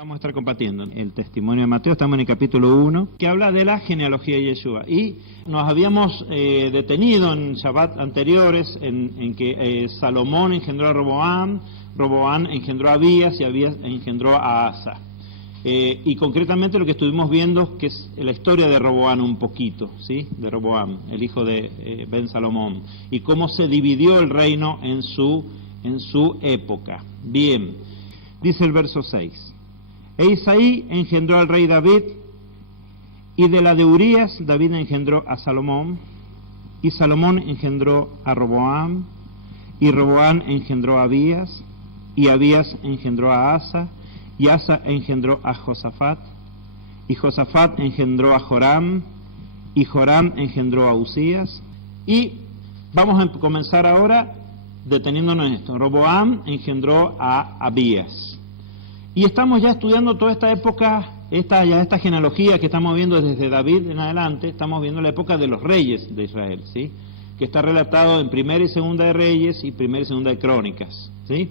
Vamos a estar compartiendo el testimonio de Mateo, estamos en el capítulo 1, que habla de la genealogía de Yeshua. Y nos habíamos detenido en Shabbat anteriores en que Salomón engendró a Roboam, Roboam engendró a Abías y Abías engendró a Asa. Y concretamente lo que estuvimos viendo que es la historia de Roboam un poquito, ¿sí? De Roboam, el hijo de Ben Salomón, y cómo se dividió el reino en su época. Bien, dice el verso 6. E Isaí engendró al rey David, y de la de Urías David engendró a Salomón, y Salomón engendró a Roboam, y Roboam engendró a Abías, y Abías engendró a Asa, y Asa engendró a Josafat, y Josafat engendró a Joram, y Joram engendró a Usías. Y vamos a comenzar ahora deteniéndonos en esto. Roboam engendró a Abías. Y estamos ya estudiando toda esta época, esta genealogía que estamos viendo desde David en adelante. Estamos viendo la época de los reyes de Israel, ¿sí? Que está relatado en Primera y Segunda de Reyes y Primera y Segunda de Crónicas, ¿sí?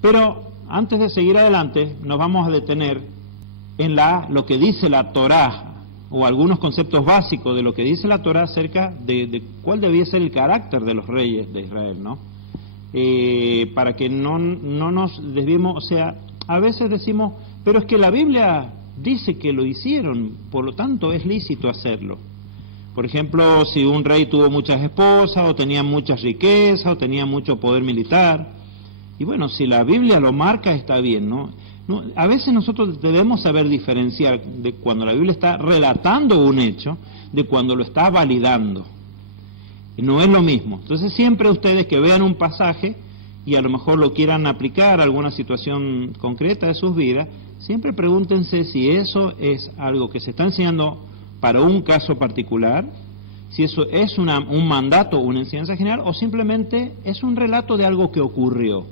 Pero antes de seguir adelante, nos vamos a detener en lo que dice la Torá, o algunos conceptos básicos de lo que dice la Torá acerca de cuál debía ser el carácter de los reyes de Israel, ¿no? Para que no nos desviemos, o sea, a veces decimos, pero es que la Biblia dice que lo hicieron, por lo tanto es lícito hacerlo. Por ejemplo, si un rey tuvo muchas esposas, o tenía muchas riquezas, o tenía mucho poder militar. Y bueno, si la Biblia lo marca, está bien, ¿no? A veces nosotros debemos saber diferenciar de cuando la Biblia está relatando un hecho, de cuando lo está validando. No es lo mismo. Entonces siempre ustedes que vean un pasaje, y a lo mejor lo quieran aplicar a alguna situación concreta de sus vidas, siempre pregúntense si eso es algo que se está enseñando para un caso particular, si eso es un mandato, una enseñanza general, o simplemente es un relato de algo que ocurrió,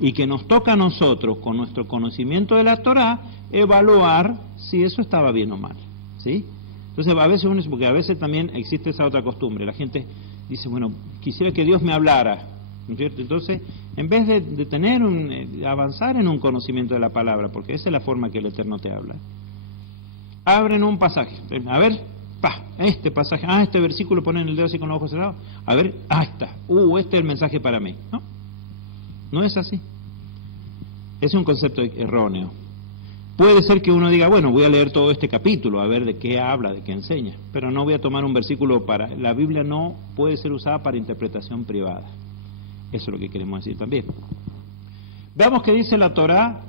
y que nos toca a nosotros, con nuestro conocimiento de la Torá, evaluar si eso estaba bien o mal, ¿sí? Entonces a veces porque a veces también existe esa otra costumbre, la gente dice, bueno, quisiera que Dios me hablara, ¿no es cierto? Entonces, en vez de avanzar en un conocimiento de la palabra, porque esa es la forma que el Eterno te habla, abren un pasaje, a ver, este pasaje, este versículo, ponen el dedo así con los ojos cerrados, a ver, está, este es el mensaje para mí. No es así, es un concepto erróneo. Puede ser que uno diga, bueno, voy a leer todo este capítulo, a ver de qué habla, de qué enseña, pero no voy a tomar un versículo la Biblia no puede ser usada para interpretación privada. Eso es lo que queremos decir también. Veamos qué dice la Torá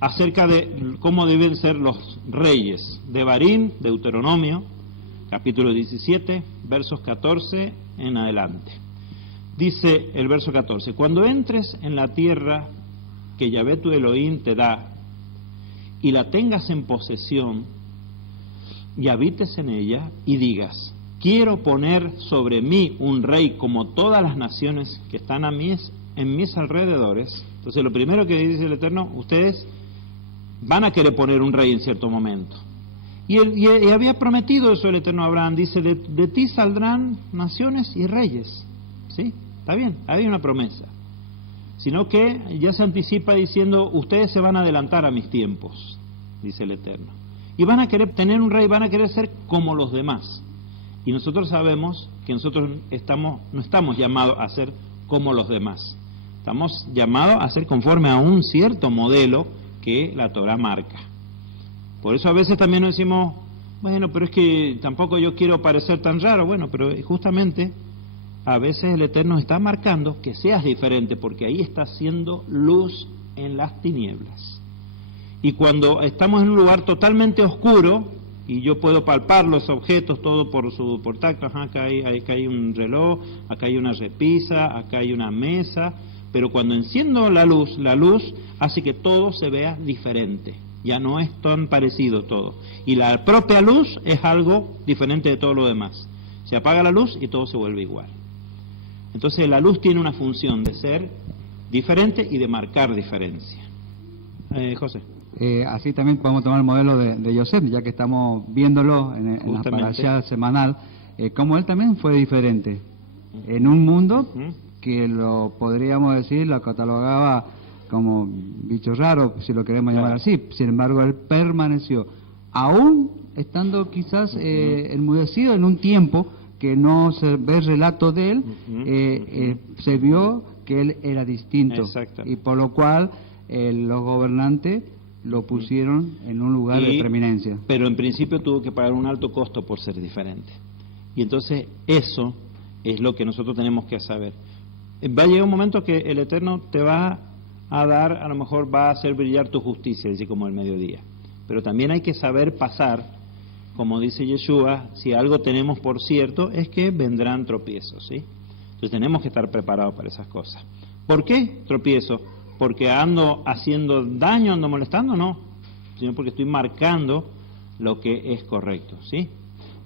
acerca de cómo deben ser los reyes. Devarim, Deuteronomio, capítulo 17, versos 14 en adelante. Dice el verso 14, cuando entres en la tierra que Yahvé tu Elohim te da, y la tengas en posesión, y habites en ella, y digas, quiero poner sobre mí un rey como todas las naciones que están en mis alrededores. Entonces lo primero que dice el Eterno, ustedes van a querer poner un rey en cierto momento. Y había prometido eso el Eterno a Abraham, dice, de ti saldrán naciones y reyes. ¿Sí? Está bien, había una promesa. Sino que ya se anticipa diciendo, ustedes se van a adelantar a mis tiempos, dice el Eterno. Y van a querer tener un rey, van a querer ser como los demás. Y nosotros sabemos que nosotros no estamos llamados a ser como los demás. Estamos llamados a ser conforme a un cierto modelo que la Torá marca. Por eso a veces también nos decimos, bueno, pero es que tampoco yo quiero parecer tan raro. Bueno, pero justamente a veces el Eterno está marcando que seas diferente, porque ahí está haciendo luz en las tinieblas. Y cuando estamos en un lugar totalmente oscuro, y yo puedo palpar los objetos todo por tacto, acá hay un reloj, acá hay una repisa, acá hay una mesa, pero cuando enciendo la luz hace que todo se vea diferente, ya no es tan parecido todo, y la propia luz es algo diferente de todo lo demás. Se apaga la luz y todo se vuelve igual. Entonces la luz tiene una función de ser diferente y de marcar diferencia. José. Así también podemos tomar el modelo de Yosef, ya que estamos viéndolo en la parashá semanal, como él también fue diferente en un mundo que lo podríamos decir, lo catalogaba como bicho raro, si lo queremos llamar así. Sin embargo, él permaneció, aún estando quizás enmudecido en un tiempo que no se ve relato de él, se vio que él era distinto, y por lo cual los gobernantes lo pusieron en un lugar de preeminencia. Pero en principio tuvo que pagar un alto costo por ser diferente. Y entonces eso es lo que nosotros tenemos que saber. Va a llegar un momento que el Eterno te va a dar, a lo mejor va a hacer brillar tu justicia, así como el mediodía. Pero también hay que saber pasar, como dice Yeshua, si algo tenemos por cierto, es que vendrán tropiezos, ¿sí? Entonces tenemos que estar preparados para esas cosas. ¿Por qué tropiezo? ¿Porque ando haciendo daño, ando molestando? No, sino porque estoy marcando lo que es correcto, ¿sí?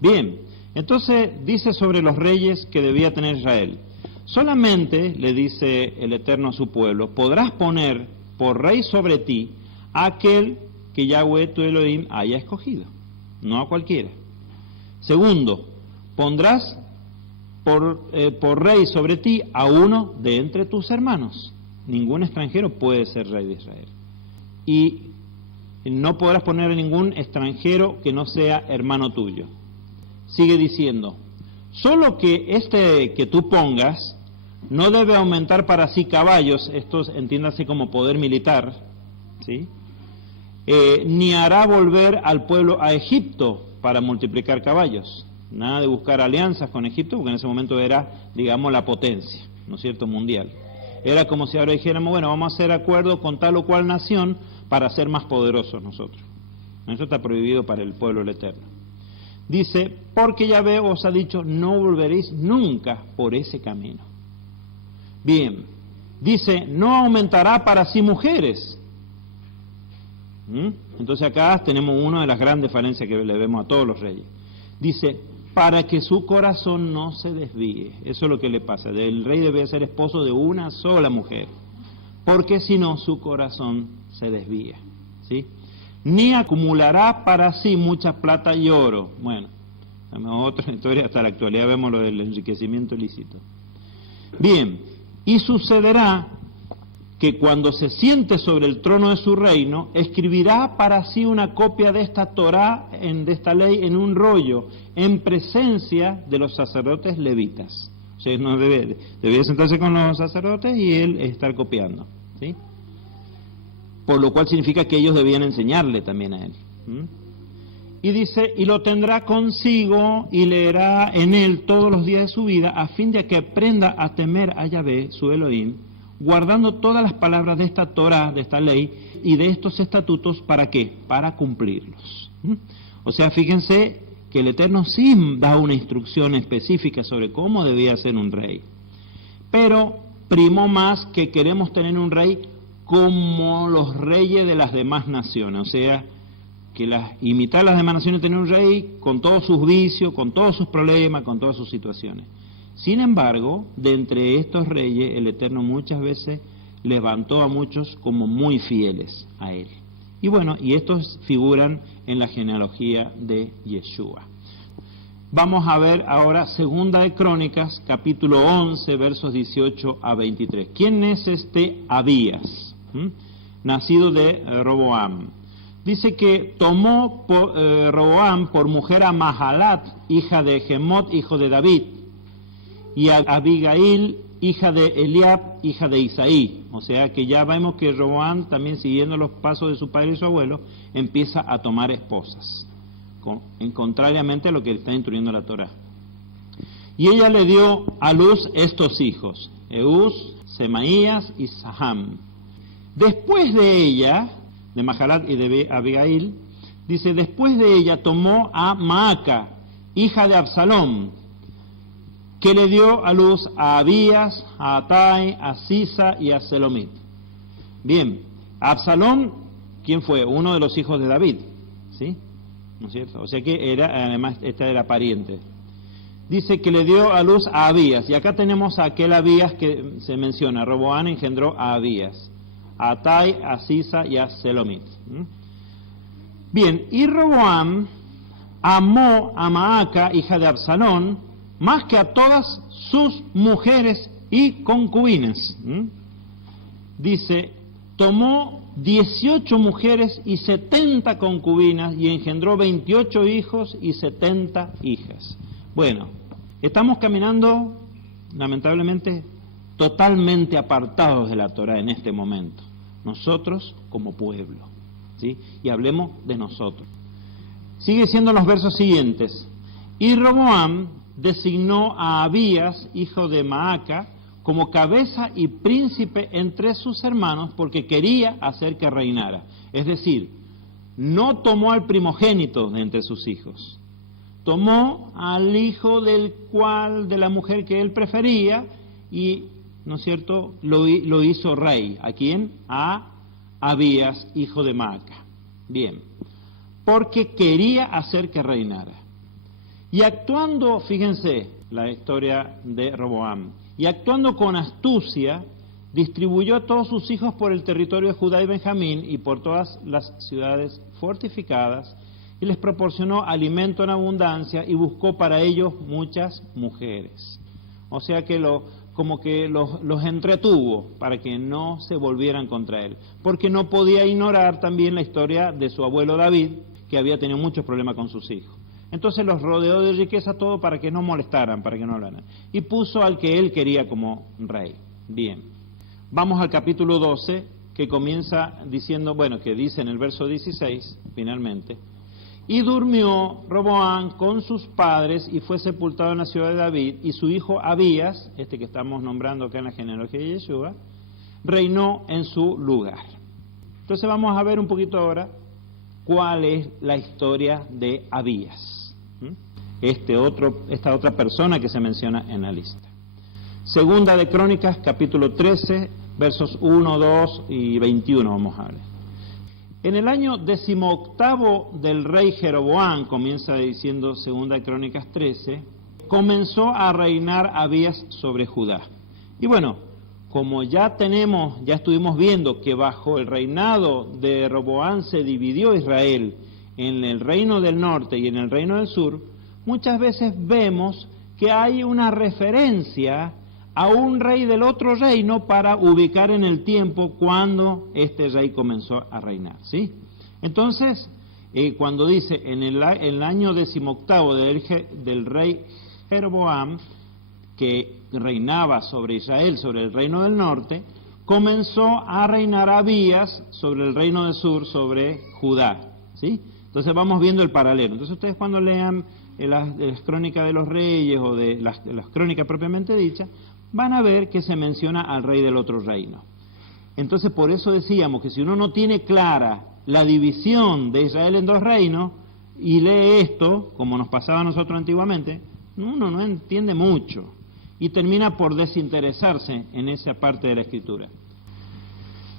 Bien, entonces dice sobre los reyes que debía tener Israel. Solamente, le dice el Eterno a su pueblo, podrás poner por rey sobre ti a aquel que Yahweh tu Elohim haya escogido, no a cualquiera. Segundo, pondrás por rey sobre ti a uno de entre tus hermanos. Ningún extranjero puede ser rey de Israel. Y no podrás poner a ningún extranjero que no sea hermano tuyo. Sigue diciendo, solo que que tú pongas no debe aumentar para sí caballos, esto entiéndase como poder militar, ¿sí? Ni hará volver al pueblo a Egipto para multiplicar caballos. Nada de buscar alianzas con Egipto, porque en ese momento era, digamos, la potencia, ¿no es cierto?, mundial. Era como si ahora dijéramos, bueno, vamos a hacer acuerdo con tal o cual nación para ser más poderosos nosotros. Eso está prohibido para el pueblo del Eterno. Dice, porque Yahvé os ha dicho, no volveréis nunca por ese camino. Bien, dice, no aumentará para sí mujeres. Entonces acá tenemos una de las grandes falencias que le vemos a todos los reyes. Dice, para que su corazón no se desvíe. Eso es lo que le pasa. El rey debe ser esposo de una sola mujer, porque si no, su corazón se desvía, ¿sí? Ni acumulará para sí mucha plata y oro. Bueno, otra historia, hasta la actualidad vemos lo del enriquecimiento ilícito. Bien, y sucederá que cuando se siente sobre el trono de su reino, escribirá para sí una copia de esta Torá, de esta ley, en un rollo, en presencia de los sacerdotes levitas. O sea, no debía sentarse con los sacerdotes y él estar copiando, ¿sí? Por lo cual significa que ellos debían enseñarle también a él. Y dice, y lo tendrá consigo y leerá en él todos los días de su vida, a fin de que aprenda a temer a Yahvé, su Elohim, guardando todas las palabras de esta Torá, de esta ley, y de estos estatutos, ¿para qué? Para cumplirlos. O sea, fíjense que el Eterno sí da una instrucción específica sobre cómo debía ser un rey. Pero primó más que queremos tener un rey como los reyes de las demás naciones, o sea, que imitar las demás naciones, tener un rey con todos sus vicios, con todos sus problemas, con todas sus situaciones. Sin embargo, de entre estos reyes, el Eterno muchas veces levantó a muchos como muy fieles a él. Y bueno, y estos figuran en la genealogía de Yeshua. Vamos a ver ahora Segunda de Crónicas, capítulo 11, versos 18 a 23. ¿Quién es este Abías? Nacido de Roboam. Dice que tomó Roboam por mujer a Mahalat, hija de Gemot, hijo de David, y a Abigail, hija de Eliab, hija de Isaí. O sea que ya vemos que Roboam, también siguiendo los pasos de su padre y su abuelo, empieza a tomar esposas, contrariamente a lo que está instruyendo la Torá. Y ella le dio a luz estos hijos, Eús, Semaías y Saham. Después de ella, de Mahalat y de Abigail, dice, después de ella tomó a Maaca, hija de Absalom, que le dio a luz a Abías, a Atai, a Sisa y a Selomit. Bien, Absalom, ¿quién fue? Uno de los hijos de David, ¿sí? ¿No es cierto? O sea que además, esta era pariente. Dice que le dio a luz a Abías, y acá tenemos a aquel Abías que se menciona, Roboam engendró a Abías, a Atai, a Sisa y a Selomit. Bien, y Roboam amó a Maaca, hija de Absalón, más que a todas sus mujeres y concubinas. Dice, tomó 18 mujeres y 70 concubinas y engendró 28 hijos y 70 hijas. Bueno, estamos caminando, lamentablemente, totalmente apartados de la Torá en este momento, nosotros como pueblo, ¿sí? Y hablemos de nosotros. Sigue siendo los versos siguientes. Y Roboam designó a Abías, hijo de Maaca, como cabeza y príncipe entre sus hermanos, porque quería hacer que reinara. Es decir, no tomó al primogénito de entre sus hijos, tomó al hijo de la mujer que él prefería y, ¿no es cierto?, lo hizo rey. ¿A quién? A Abías, hijo de Maaca. Bien, porque quería hacer que reinara. Y actuando, fíjense la historia de Roboam, y actuando con astucia, distribuyó a todos sus hijos por el territorio de Judá y Benjamín y por todas las ciudades fortificadas, y les proporcionó alimento en abundancia y buscó para ellos muchas mujeres. O sea que como que los entretuvo para que no se volvieran contra él, porque no podía ignorar también la historia de su abuelo David, que había tenido muchos problemas con sus hijos. Entonces los rodeó de riqueza todo para que no molestaran, para que no hablaran. Y puso al que él quería como rey. Bien. Vamos al capítulo 12, que comienza diciendo, bueno, que dice en el verso 16, finalmente, y durmió Roboam con sus padres y fue sepultado en la ciudad de David, y su hijo Abías, este que estamos nombrando acá en la genealogía de Yeshua, reinó en su lugar. Entonces vamos a ver un poquito ahora cuál es la historia de Abías. Esta otra persona que se menciona en la lista. Segunda de Crónicas, capítulo 13, versos 1, 2 y 21 vamos a ver. En el año 18º del rey Jeroboam, comienza diciendo Segunda de Crónicas 13, comenzó a reinar Abías sobre Judá. Y bueno, como ya estuvimos viendo que bajo el reinado de Roboam se dividió Israel en el reino del norte y en el reino del sur, muchas veces vemos que hay una referencia a un rey del otro reino para ubicar en el tiempo cuando este rey comenzó a reinar, ¿sí? Entonces, cuando dice en el año 18º del rey Jeroboam, que reinaba sobre Israel, sobre el reino del norte, comenzó a reinar Abías sobre el reino del sur, sobre Judá, ¿sí? Entonces vamos viendo el paralelo. Entonces ustedes cuando lean las crónicas de los reyes o de las crónicas propiamente dichas, van a ver que se menciona al rey del otro reino. Entonces por eso decíamos que si uno no tiene clara la división de Israel en dos reinos y lee esto, como nos pasaba a nosotros antiguamente, uno no entiende mucho y termina por desinteresarse en esa parte de la escritura.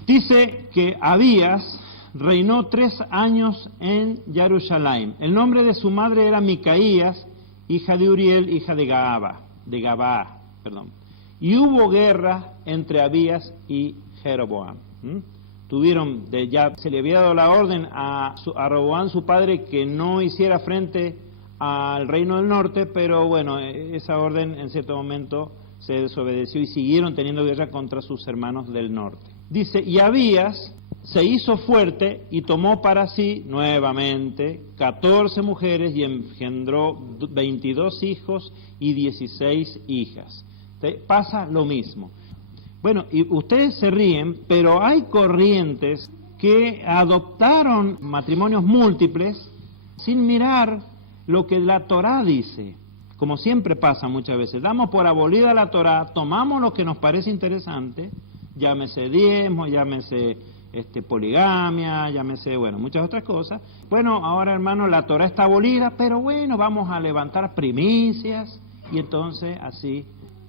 Dice que Abías reinó 3 años en Jerusalén. El nombre de su madre era Micaías, hija de Uriel, hija de Gabaa. Y hubo guerra entre Abías y Jeroboam. Ya se le había dado la orden a Roboam, su padre, que no hiciera frente al reino del norte, pero bueno, esa orden en cierto momento se desobedeció y siguieron teniendo guerra contra sus hermanos del norte. Dice, y Abías se hizo fuerte y tomó para sí nuevamente 14 mujeres y engendró 22 hijos y 16 hijas. Pasa lo mismo. Bueno, y ustedes se ríen, pero hay corrientes que adoptaron matrimonios múltiples sin mirar lo que la Torá dice. Como siempre pasa muchas veces, damos por abolida la Torá, tomamos lo que nos parece interesante, llámese diezmo, llámese poligamia, llámese, bueno, muchas otras cosas. Bueno, ahora hermano, la Torá está abolida, pero bueno, vamos a levantar primicias, y entonces así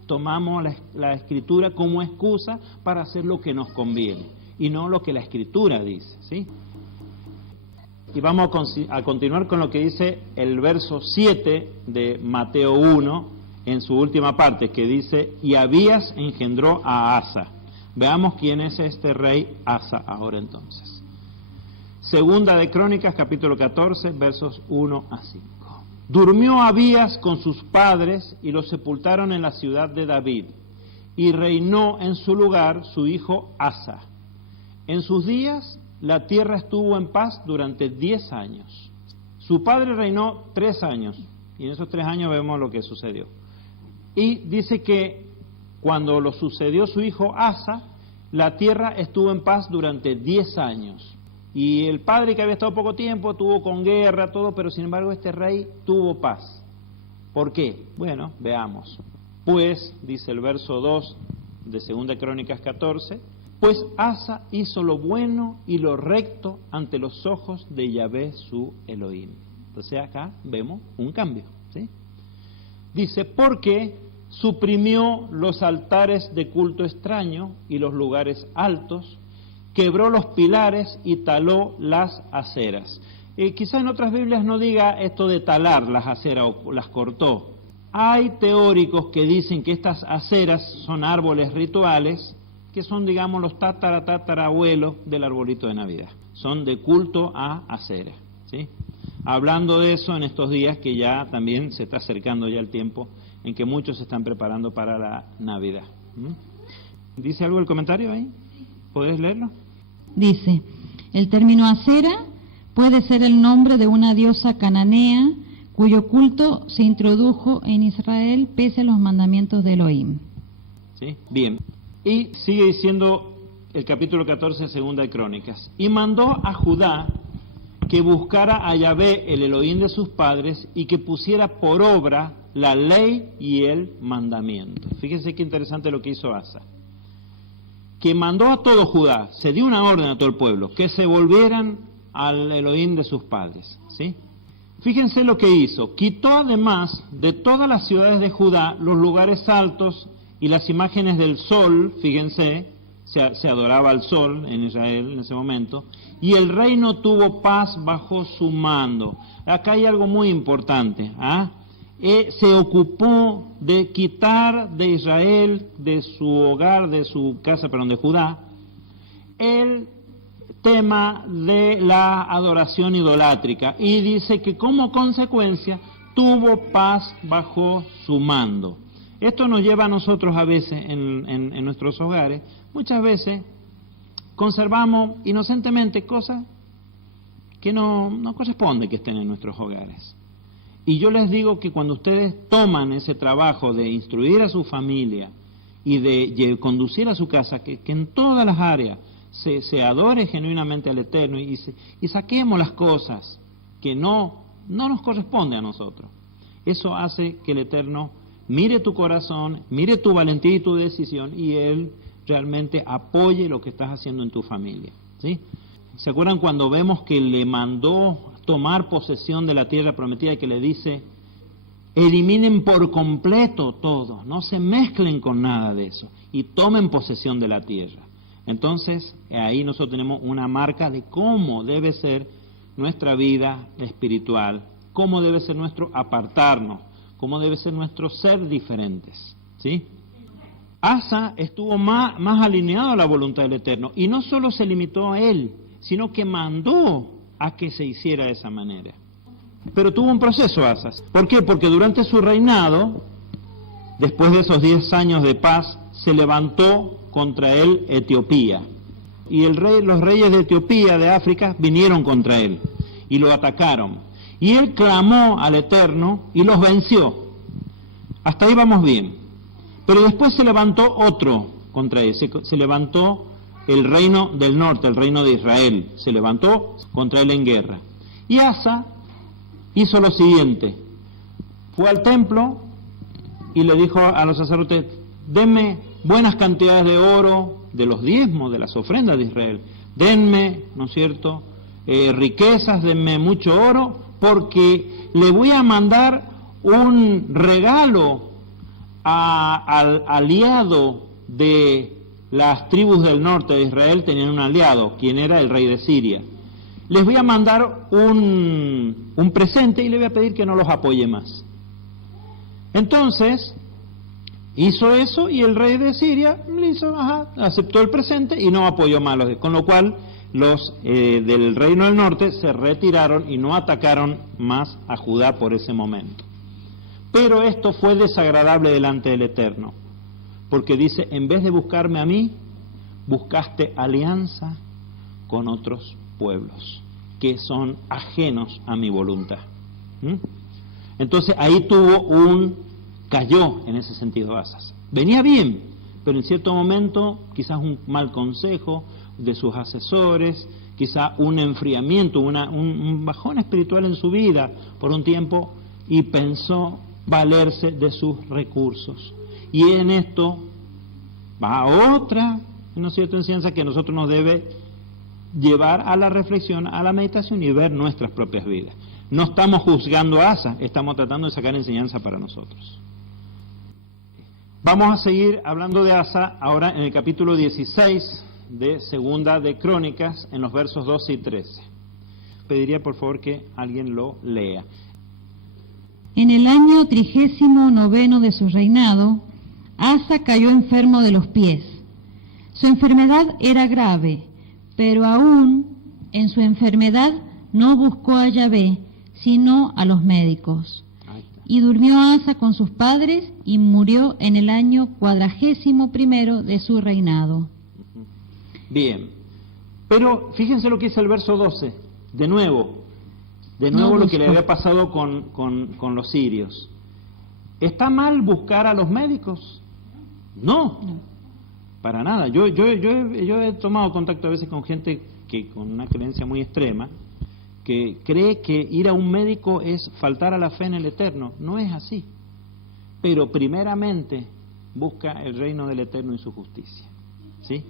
tomamos la Escritura como excusa para hacer lo que nos conviene, y no lo que la Escritura dice, ¿sí? Y vamos a continuar con lo que dice el verso 7 de Mateo 1, en su última parte, que dice, y Abías engendró a Asa. Veamos quién es este rey Asa ahora entonces. Segunda de Crónicas, capítulo 14, versos 1 a 5. Durmió Abías con sus padres y los sepultaron en la ciudad de David, y reinó en su lugar su hijo Asa. En sus días la tierra estuvo en paz durante 10 años. Su padre reinó 3 años, y en esos 3 años vemos lo que sucedió. Y dice que cuando lo sucedió su hijo Asa, la tierra estuvo en paz durante 10 años. Y el padre, que había estado poco tiempo, tuvo con guerra, todo, pero sin embargo este rey tuvo paz. ¿Por qué? Bueno, veamos. Pues, dice el verso 2 de 2 Crónicas 14, pues Asa hizo lo bueno y lo recto ante los ojos de Yahvé su Elohim. Entonces acá vemos un cambio, ¿sí? Dice, porque suprimió los altares de culto extraño y los lugares altos, quebró los pilares y taló las aceras. Quizá en otras Biblias no diga esto de talar las aceras o las cortó. Hay teóricos que dicen que estas aceras son árboles rituales, que son, digamos, los tatarabuelos del arbolito de Navidad. Son de culto a acera, ¿sí? Hablando de eso en estos días que ya también se está acercando ya el tiempo en que muchos se están preparando para la Navidad. ¿Dice algo el comentario ahí? ¿Podés leerlo? Dice, el término acera puede ser el nombre de una diosa cananea cuyo culto se introdujo en Israel pese a los mandamientos de Elohim. ¿Sí? Bien. Y sigue diciendo el capítulo 14 de 2 Crónicas. Y mandó a Judá que buscara a Yahvé, el Elohim de sus padres, y que pusiera por obra la ley y el mandamiento. Fíjense qué interesante lo que hizo Asa. Que mandó a todo Judá, se dio una orden a todo el pueblo, que se volvieran al Elohim de sus padres, ¿sí? Fíjense lo que hizo. Quitó además de todas las ciudades de Judá los lugares altos y las imágenes del sol, fíjense, se adoraba al sol en Israel en ese momento, y el reino tuvo paz bajo su mando. Acá hay algo muy importante, se ocupó de quitar de Israel, de su hogar, de su casa, de Judá, el tema de la adoración idolátrica, y dice que como consecuencia tuvo paz bajo su mando. Esto nos lleva a nosotros a veces en nuestros hogares, muchas veces conservamos inocentemente cosas que no corresponde que estén en nuestros hogares. Y yo les digo que cuando ustedes toman ese trabajo de instruir a su familia y de conducir a su casa, que en todas las áreas se adore genuinamente al Eterno y saquemos las cosas que no nos corresponden a nosotros. Eso hace que el Eterno mire tu corazón, mire tu valentía y tu decisión, y Él realmente apoye lo que estás haciendo en tu familia, ¿sí? ¿Se acuerdan cuando vemos que le mandó tomar posesión de la tierra prometida, que le dice, eliminen por completo todo, no se mezclen con nada de eso, y tomen posesión de la tierra? Entonces, ahí nosotros tenemos una marca de cómo debe ser nuestra vida espiritual, cómo debe ser nuestro apartarnos, cómo debe ser nuestro ser diferentes, ¿sí? Asa estuvo más alineado a la voluntad del Eterno, y no solo se limitó a él, sino que mandó a que se hiciera de esa manera. Pero tuvo un proceso Asa. ¿Por qué? Porque durante su reinado, después de esos 10 años de paz, se levantó contra él Etiopía. Y los reyes de Etiopía, de África, vinieron contra él y lo atacaron. Y él clamó al Eterno y los venció. Hasta ahí vamos bien. Pero después se levantó otro contra él. Se levantó el reino del norte, el reino de Israel. Se levantó contra él en guerra. Y Asa hizo lo siguiente. Fue al templo y le dijo a los sacerdotes, denme buenas cantidades de oro, de los diezmos, de las ofrendas de Israel. Denme, ¿no es cierto?, riquezas, denme mucho oro, porque le voy a mandar un regalo al aliado de las tribus del norte de Israel. Tenían un aliado, quien era el rey de Siria. Les voy a mandar un presente y le voy a pedir que no los apoye más. Entonces hizo eso, y el rey de Siria aceptó el presente y no apoyó más, con lo cual los del reino del norte se retiraron y no atacaron más a Judá por ese momento. Pero esto fue desagradable delante del Eterno, porque dice, en vez de buscarme a mí, buscaste alianza con otros pueblos que son ajenos a mi voluntad. Entonces ahí cayó en ese sentido Asa. Venía bien, pero en cierto momento quizás un mal consejo de sus asesores, quizá un enfriamiento, un bajón espiritual en su vida por un tiempo, y pensó valerse de sus recursos. Y en esto va otra, ¿no es cierto?, enseñanza que a nosotros nos debe llevar a la reflexión, a la meditación y ver nuestras propias vidas. No estamos juzgando a Asa, estamos tratando de sacar enseñanza para nosotros. Vamos a seguir hablando de Asa ahora en el capítulo 16 de Segunda de Crónicas, en los versos 12 y 13. Pediría por favor que alguien lo lea. En el año 39 de su reinado, Asa cayó enfermo de los pies. Su enfermedad era grave, pero aún en su enfermedad no buscó a Yahvé, sino a los médicos. Y durmió Asa con sus padres y murió en el año 41 de su reinado. Bien, pero fíjense lo que dice el verso 12, de nuevo lo que le había pasado con los sirios. ¿Está mal buscar a los médicos? No, para nada. Yo he tomado contacto a veces con gente que con una creencia muy extrema, que cree que ir a un médico es faltar a la fe en el Eterno. No es así. Pero primeramente busca el reino del Eterno y su justicia. ¿Sí?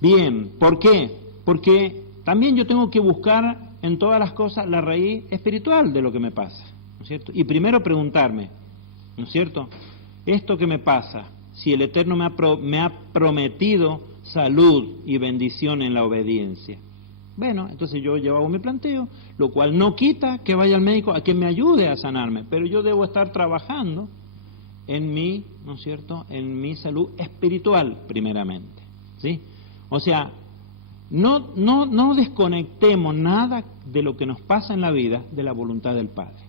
Bien, ¿por qué? Porque también yo tengo que buscar en todas las cosas la raíz espiritual de lo que me pasa, ¿no es cierto? Y primero preguntarme, ¿no es cierto? Esto que me pasa, si el Eterno me ha prometido salud y bendición en la obediencia. Bueno, entonces yo llevo mi planteo, lo cual no quita que vaya al médico a que me ayude a sanarme, pero yo debo estar trabajando en mi, ¿no es cierto?, en mi salud espiritual primeramente, ¿sí? O sea, no desconectemos nada de lo que nos pasa en la vida de la voluntad del Padre.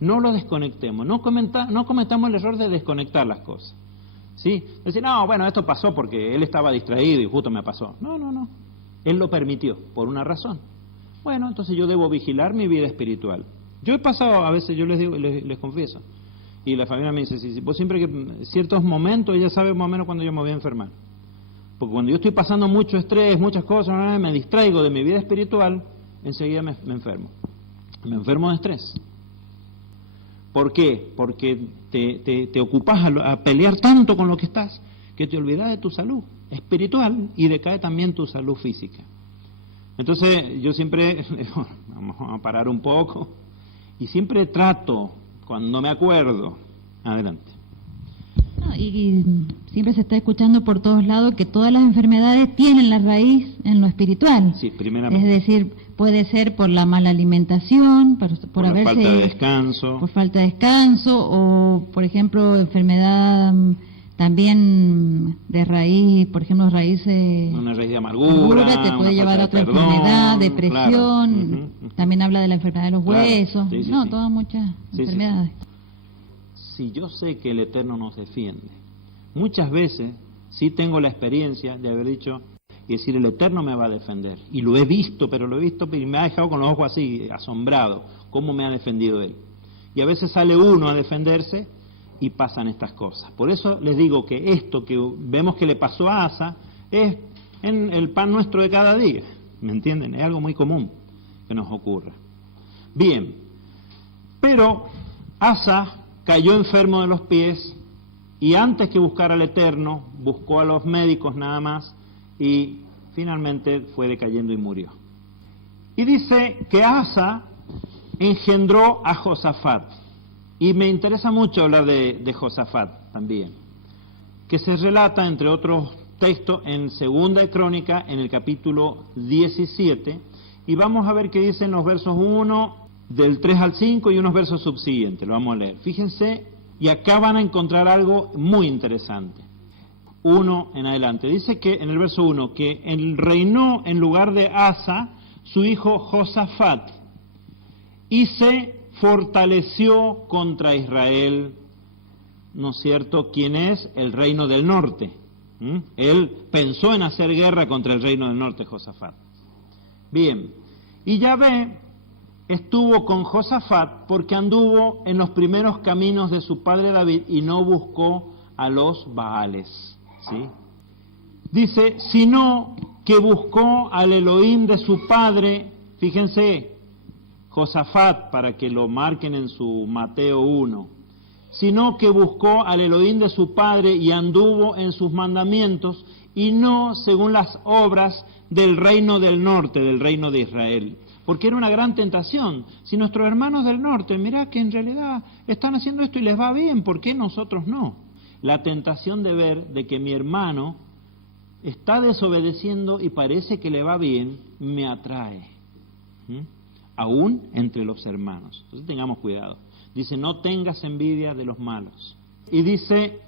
No lo desconectemos, no cometamos el error de desconectar las cosas, ¿sí? Decir, no, bueno, esto pasó porque él estaba distraído y justo me pasó. No. Él lo permitió, por una razón. Bueno, entonces yo debo vigilar mi vida espiritual. Yo he pasado, a veces yo les digo, les confieso, y la familia me dice, sí, vos siempre que ciertos momentos, ella sabe más o menos cuando yo me voy a enfermar. Porque cuando yo estoy pasando mucho estrés, muchas cosas, me distraigo de mi vida espiritual, enseguida me enfermo. Me enfermo de estrés. ¿Por qué? Porque te ocupas a pelear tanto con lo que estás, que te olvidas de tu salud espiritual y decae también tu salud física. Entonces yo siempre, vamos a parar un poco, y siempre trato, cuando me acuerdo, adelante. Y siempre se está escuchando por todos lados que todas las enfermedades tienen la raíz en lo espiritual. Sí, primeramente. Es decir, puede ser por la mala alimentación, por haberse, falta de descanso. Por falta de descanso, o por ejemplo enfermedad también de raíz, por ejemplo raíces... Una raíz de amargura, te puede llevar a otra enfermedad, depresión, claro. También habla de la enfermedad de los huesos, sí, todas muchas enfermedades. Si yo sé que el Eterno nos defiende, muchas veces sí tengo la experiencia de haber dicho y decir, el Eterno me va a defender. Y lo he visto, y me ha dejado con los ojos así, asombrado, cómo me ha defendido Él. Y a veces sale uno a defenderse y pasan estas cosas. Por eso les digo que esto que vemos que le pasó a Asa es en el pan nuestro de cada día. ¿Me entienden? Es algo muy común que nos ocurra. Bien, pero Asa cayó enfermo de los pies y antes que buscar al Eterno, buscó a los médicos nada más y finalmente fue decayendo y murió. Y dice que Asa engendró a Josafat. Y me interesa mucho hablar de Josafat también, que se relata, entre otros textos, en Segunda de Crónica, en el capítulo 17, y vamos a ver qué dicen los versos 1, del 3 al 5 y unos versos subsiguientes, lo vamos a leer. Fíjense, y acá van a encontrar algo muy interesante. 1 en adelante. Dice que en el verso 1, que él reinó en lugar de Asa, su hijo Josafat, y se fortaleció contra Israel, ¿no es cierto?, ¿quién es? El reino del norte. Él pensó en hacer guerra contra el reino del norte, Josafat. Bien, y Yahvé estuvo con Josafat porque anduvo en los primeros caminos de su padre David y no buscó a los Baales, ¿sí? Dice, sino que buscó al Elohim de su padre, fíjense, Josafat, para que lo marquen en su Mateo 1, sino que buscó al Elohim de su padre y anduvo en sus mandamientos y no según las obras del reino del norte, del reino de Israel. Porque era una gran tentación. Si nuestros hermanos del norte, mirá que en realidad están haciendo esto y les va bien, ¿por qué nosotros no? La tentación de ver de que mi hermano está desobedeciendo y parece que le va bien, me atrae. Aún entre los hermanos. Entonces tengamos cuidado. Dice, no tengas envidia de los malos. Y dice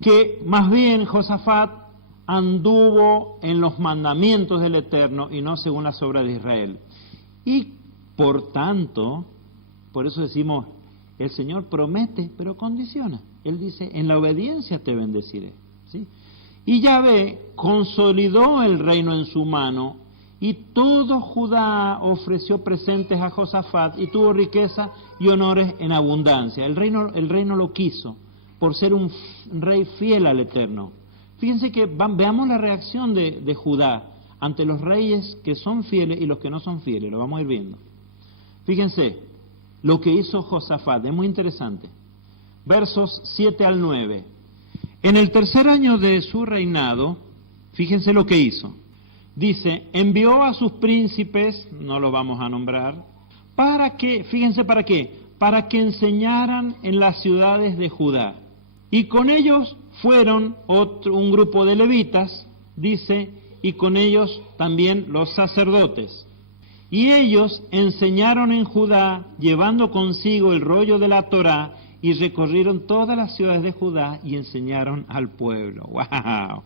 que más bien Josafat anduvo en los mandamientos del Eterno y no según las obras de Israel. Y por tanto, por eso decimos, el Señor promete, pero condiciona. Él dice, en la obediencia te bendeciré. ¿Sí? Y Yahvé consolidó el reino en su mano, y todo Judá ofreció presentes a Josafat, y tuvo riqueza y honores en abundancia. El reino lo quiso, por ser un rey fiel al Eterno. Fíjense que veamos la reacción de Judá ante los reyes que son fieles y los que no son fieles, lo vamos a ir viendo. Fíjense, lo que hizo Josafat, es muy interesante. Versos 7 al 9. En el tercer año de su reinado, fíjense lo que hizo. Dice, envió a sus príncipes, no los vamos a nombrar, para que, fíjense para qué, para que enseñaran en las ciudades de Judá. Y con ellos fueron un grupo de levitas, dice, y con ellos también los sacerdotes. Y ellos enseñaron en Judá, llevando consigo el rollo de la Torá, y recorrieron todas las ciudades de Judá y enseñaron al pueblo. ¡Wow!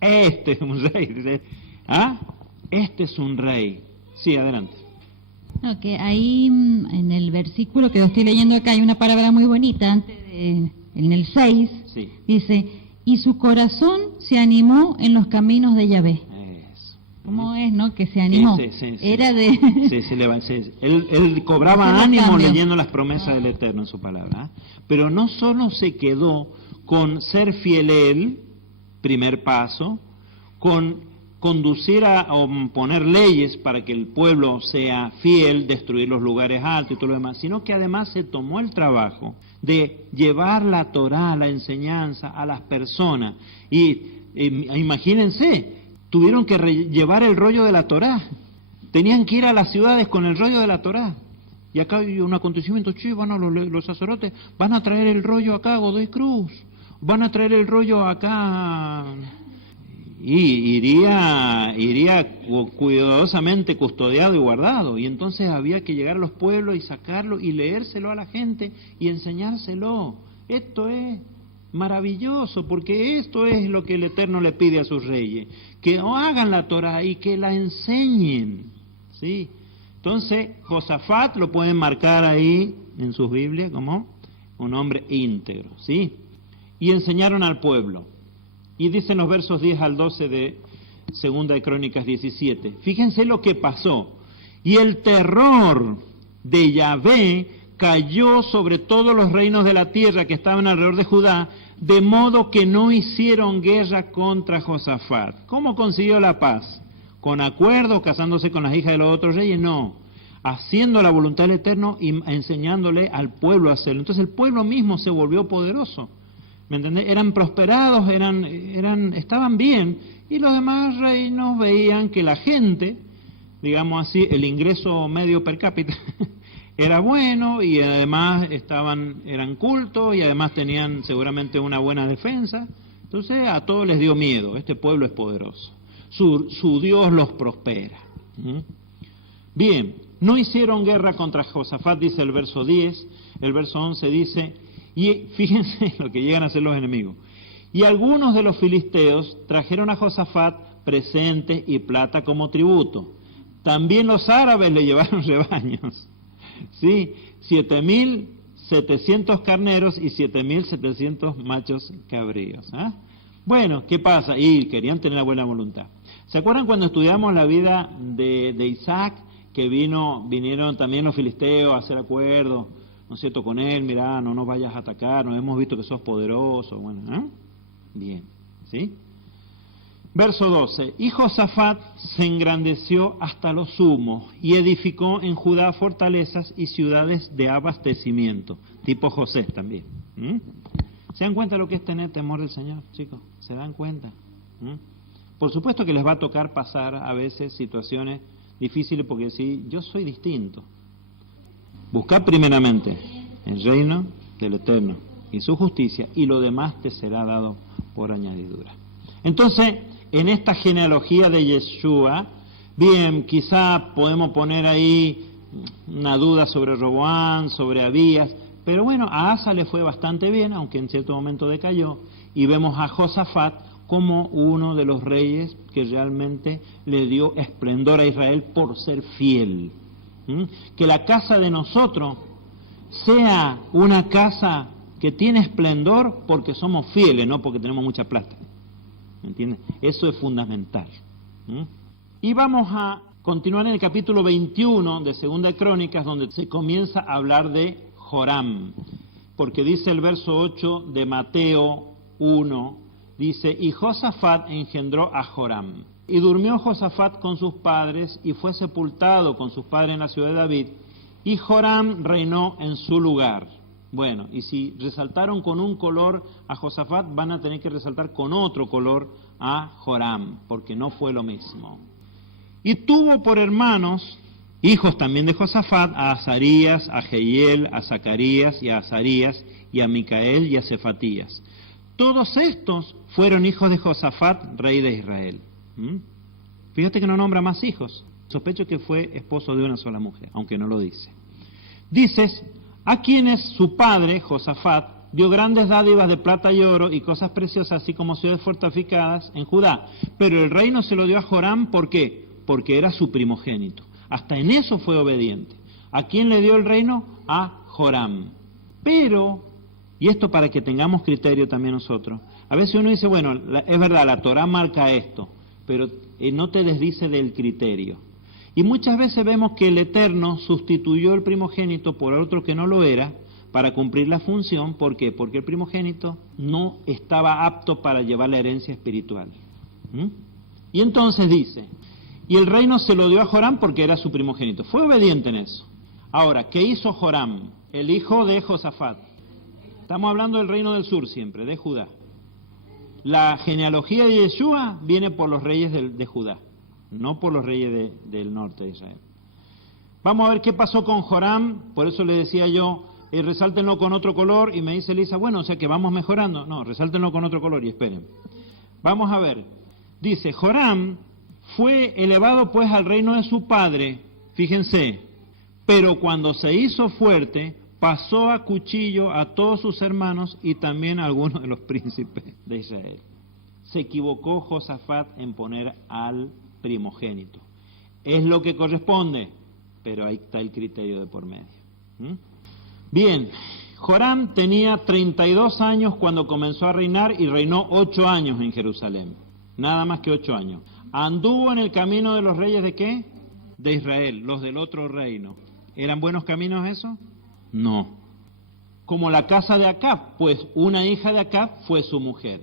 Este es un rey. ¿Ah? Este es un rey. Sí, adelante. Ok, ahí en el versículo que yo estoy leyendo acá hay una palabra muy bonita, en el 6, sí. Dice, y su corazón se animó en los caminos de Yahvé. ¿Cómo es, no? Que se animó. Sí. Era de... Él cobraba ánimo leyendo las promesas del Eterno en su palabra. Pero no solo se quedó con ser fiel él, primer paso, con conducir o poner leyes para que el pueblo sea fiel, destruir los lugares altos y todo lo demás, sino que además se tomó el trabajo de llevar la Torá, la enseñanza a las personas. Y imagínense, tuvieron que llevar el rollo de la Torá. Tenían que ir a las ciudades con el rollo de la Torá. Y acá hay un acontecimiento, los sacerdotes van a traer el rollo acá a Godoy Cruz, van a traer el rollo acá, y iría cuidadosamente custodiado y guardado. Y entonces había que llegar a los pueblos y sacarlo y leérselo a la gente y enseñárselo. Esto es maravilloso, porque esto es lo que el Eterno le pide a sus reyes, que hagan la Torah y que la enseñen, ¿sí? Entonces, Josafat lo pueden marcar ahí en sus Biblias como un hombre íntegro, ¿sí? Y enseñaron al pueblo. Y dicen los versos 10 al 12 de Segunda de Crónicas 17. Fíjense lo que pasó. Y el terror de Yahvé cayó sobre todos los reinos de la tierra que estaban alrededor de Judá, de modo que no hicieron guerra contra Josafat. ¿Cómo consiguió la paz? ¿Con acuerdo, casándose con las hijas de los otros reyes? No, haciendo la voluntad del Eterno y enseñándole al pueblo a hacerlo. Entonces el pueblo mismo se volvió poderoso, ¿me entendés? Eran prosperados, estaban bien, y los demás reinos veían que la gente, digamos así, el ingreso medio per cápita era bueno, y además eran cultos, y además tenían seguramente una buena defensa. Entonces a todos les dio miedo, este pueblo es poderoso, su Dios los prospera. Bien, no hicieron guerra contra Josafat, dice el verso 10, el verso 11 dice, y fíjense lo que llegan a hacer los enemigos. Y algunos de los filisteos trajeron a Josafat presentes y plata como tributo. También los árabes le llevaron rebaños, ¿sí? 7.700 carneros y 7.700 machos cabríos. Bueno, ¿qué pasa? Y querían tener la buena voluntad. ¿Se acuerdan cuando estudiamos la vida de Isaac, que vinieron también los filisteos a hacer acuerdo, ¿no es cierto?, con él? Mirá, no nos vayas a atacar, nos hemos visto que sos poderoso. Bueno, bien, ¿sí? Verso 12. Y Josafat se engrandeció hasta lo sumo y edificó en Judá fortalezas y ciudades de abastecimiento, tipo José también. ¿Se dan cuenta lo que es tener temor del Señor, chicos? ¿Se dan cuenta? Por supuesto que les va a tocar pasar a veces situaciones difíciles, porque si yo soy distinto. Buscad primeramente el reino del Eterno y su justicia, y lo demás te será dado por añadidura. Entonces, en esta genealogía de Yeshua, bien, quizá podemos poner ahí una duda sobre Roboán, sobre Abías, pero bueno, a Asa le fue bastante bien, aunque en cierto momento decayó, y vemos a Josafat como uno de los reyes que realmente le dio esplendor a Israel por ser fiel. Que la casa de nosotros sea una casa que tiene esplendor porque somos fieles, no porque tenemos mucha plata. ¿Me entiendes? Eso es fundamental. Y vamos a continuar en el capítulo 21 de Segunda de Crónicas, donde se comienza a hablar de Joram, porque dice el verso 8 de Mateo 1, dice: y Josafat engendró a Joram. Y durmió Josafat con sus padres y fue sepultado con sus padres en la ciudad de David, y Joram reinó en su lugar. Bueno, y si resaltaron con un color a Josafat, van a tener que resaltar con otro color a Joram, porque no fue lo mismo. Y tuvo por hermanos, hijos también de Josafat, a Azarías, a Jehiel, a Zacarías y a Azarías, y a Micael y a Cefatías. Todos estos fueron hijos de Josafat, rey de Israel. Fíjate que no nombra más hijos. Sospecho que fue esposo de una sola mujer, aunque no lo dice. Dices, a quienes su padre, Josafat, dio grandes dádivas de plata y oro y cosas preciosas, así como ciudades fortificadas en Judá. Pero el reino se lo dio a Joram, ¿por qué? Porque era su primogénito. Hasta en eso fue obediente. ¿A quién le dio el reino? A Joram. Pero, y esto para que tengamos criterio también nosotros, a veces uno dice, bueno, es verdad, la Torá marca esto, pero no te desdice del criterio. Y muchas veces vemos que el Eterno sustituyó el primogénito por otro que no lo era para cumplir la función. ¿Por qué? Porque el primogénito no estaba apto para llevar la herencia espiritual. Y entonces dice, y el reino se lo dio a Joram porque era su primogénito. Fue obediente en eso. Ahora, ¿qué hizo Joram? El hijo de Josafat. Estamos hablando del reino del sur siempre, de Judá. La genealogía de Yeshua viene por los reyes de Judá, no por los reyes del norte de Israel. Vamos a ver qué pasó con Joram. Por eso le decía yo, resáltenlo con otro color, y me dice Elisa, bueno, o sea que vamos mejorando. No, resáltenlo con otro color y esperen. Vamos a ver. Dice, Joram fue elevado pues al reino de su padre, fíjense, pero cuando se hizo fuerte, pasó a cuchillo a todos sus hermanos y también a algunos de los príncipes de Israel. Se equivocó Josafat en poner al primogénito. Es lo que corresponde, pero ahí está el criterio de por medio. Bien, Joram tenía 32 años cuando comenzó a reinar y reinó 8 años en Jerusalén. Nada más que 8 años. Anduvo en el camino de los reyes ¿de qué? De Israel, los del otro reino. ¿Eran buenos caminos eso? No. Como la casa de Acab, pues una hija de Acab fue su mujer.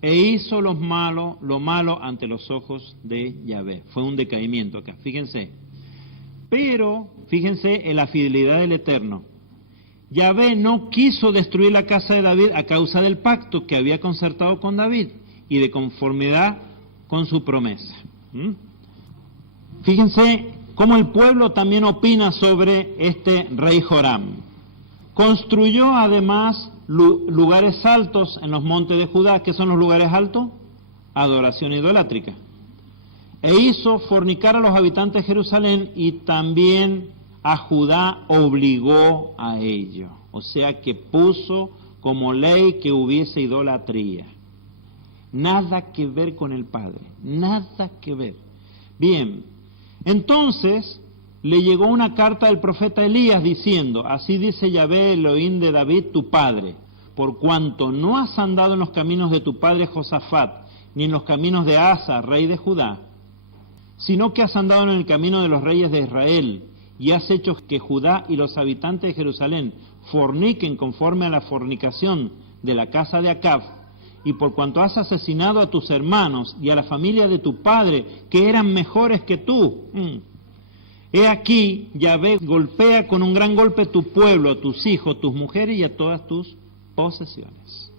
E hizo lo malo ante los ojos de Yahvé. Fue un decaimiento acá, fíjense. Pero, fíjense en la fidelidad del Eterno. Yahvé no quiso destruir la casa de David a causa del pacto que había concertado con David y de conformidad con su promesa. Fíjense cómo el pueblo también opina sobre este rey Joram. Construyó además lugares altos en los montes de Judá. ¿Qué son los lugares altos? Adoración idolátrica. E hizo fornicar a los habitantes de Jerusalén y también a Judá obligó a ello. O sea que puso como ley que hubiese idolatría. Nada que ver con el Padre, nada que ver. Bien, entonces le llegó una carta del profeta Elías diciendo, así dice Yahvé Elohim de David tu padre, por cuanto no has andado en los caminos de tu padre Josafat, ni en los caminos de Asa, rey de Judá, sino que has andado en el camino de los reyes de Israel, y has hecho que Judá y los habitantes de Jerusalén forniquen conforme a la fornicación de la casa de Acab, y por cuanto has asesinado a tus hermanos y a la familia de tu padre, que eran mejores que tú. He aquí, Yahvé golpea con un gran golpe tu pueblo, a tus hijos, tus mujeres y a todas tus posesiones.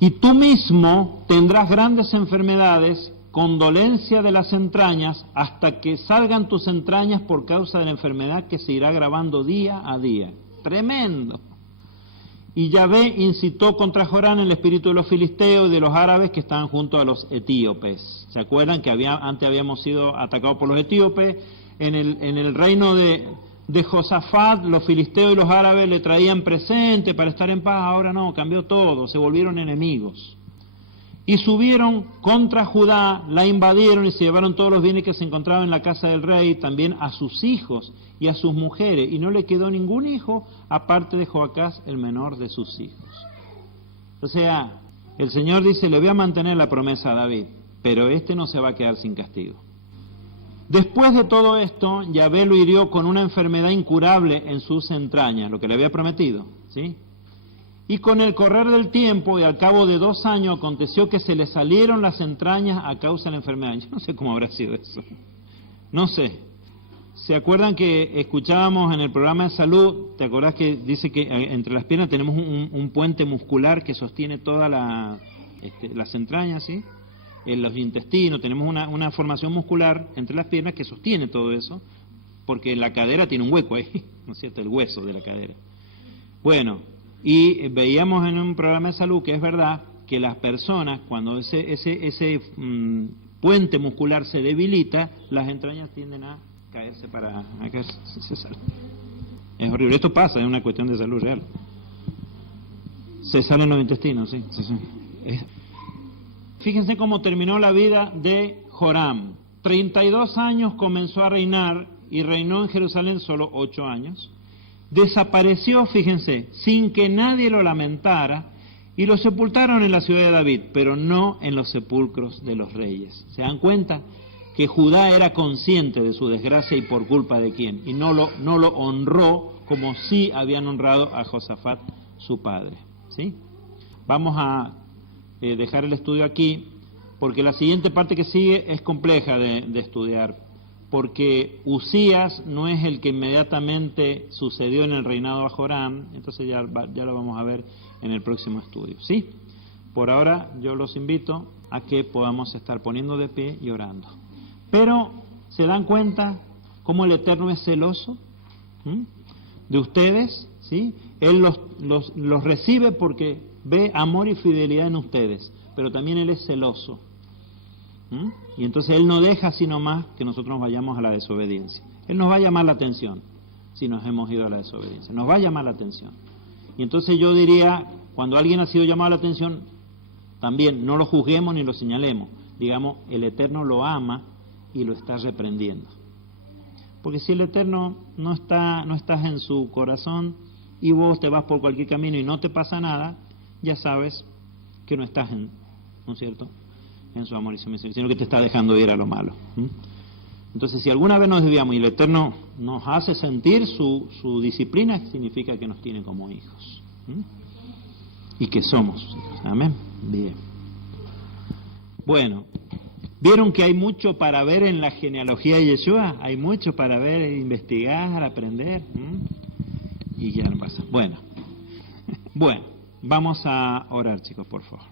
Y tú mismo tendrás grandes enfermedades, con dolencia de las entrañas, hasta que salgan tus entrañas por causa de la enfermedad que se irá agravando día a día. Tremendo. Y Yahvé incitó contra Jorán el espíritu de los filisteos y de los árabes que estaban junto a los etíopes. ¿Se acuerdan que antes habíamos sido atacados por los etíopes? En el reino de Josafat, los filisteos y los árabes le traían presente para estar en paz. Ahora no, cambió todo, se volvieron enemigos. Y subieron contra Judá, la invadieron y se llevaron todos los bienes que se encontraban en la casa del rey, también a sus hijos y a sus mujeres, y no le quedó ningún hijo, aparte de Joacás, el menor de sus hijos. O sea, el Señor dice, le voy a mantener la promesa a David, pero este no se va a quedar sin castigo. Después de todo esto, Yahvé lo hirió con una enfermedad incurable en sus entrañas, lo que le había prometido, ¿sí? Y con el correr del tiempo y al cabo de 2 años aconteció que se le salieron las entrañas a causa de la enfermedad. Yo no sé cómo habrá sido eso. No sé. ¿Se acuerdan que escuchábamos en el programa de salud? ¿Te acordás que dice que entre las piernas tenemos un puente muscular que sostiene todas las entrañas, ¿sí? En los intestinos tenemos una formación muscular entre las piernas que sostiene todo eso, porque la cadera tiene un hueco ahí, ¿no es cierto? El hueso de la cadera. Bueno, y veíamos en un programa de salud que es verdad que las personas, cuando ese puente muscular se debilita, las entrañas tienden a caerse se sale. Es horrible, esto pasa, es una cuestión de salud real. Se salen los intestinos, sí. Fíjense cómo terminó la vida de Joram. 32 años comenzó a reinar y reinó en Jerusalén solo 8 años. Desapareció, fíjense, sin que nadie lo lamentara, y lo sepultaron en la ciudad de David, pero no en los sepulcros de los reyes. ¿Se dan cuenta? Que Judá era consciente de su desgracia y por culpa de quién, y no lo honró como sí habían honrado a Josafat, su padre. ¿Sí? Vamos a dejar el estudio aquí, porque la siguiente parte que sigue es compleja de estudiar, porque Usías no es el que inmediatamente sucedió en el reinado de Joram, entonces ya lo vamos a ver en el próximo estudio, ¿sí? Por ahora yo los invito a que podamos estar poniendo de pie y orando. Pero, ¿se dan cuenta cómo el Eterno es celoso de ustedes? ¿Sí? Él los recibe porque ve amor y fidelidad en ustedes, pero también Él es celoso. Y entonces Él no deja sino más que nosotros nos vayamos a la desobediencia. Él nos va a llamar la atención si nos hemos ido a la desobediencia. Nos va a llamar la atención. Y entonces yo diría, cuando alguien ha sido llamado a la atención, también no lo juzguemos ni lo señalemos. Digamos, el Eterno lo ama y lo está reprendiendo. Porque si el Eterno no estás en su corazón y vos te vas por cualquier camino y no te pasa nada, ya sabes que no estás ¿no es cierto?, en su amor y su misericordia, sino que te está dejando ir a lo malo. Entonces, si alguna vez nos desviamos y el Eterno nos hace sentir su disciplina, significa que nos tiene como hijos. Y que somos hijos. Amén. Bien. Bueno, ¿vieron que hay mucho para ver en la genealogía de Yeshua? Hay mucho para ver, investigar, aprender. Y ya no pasa. Bueno, vamos a orar, chicos, por favor.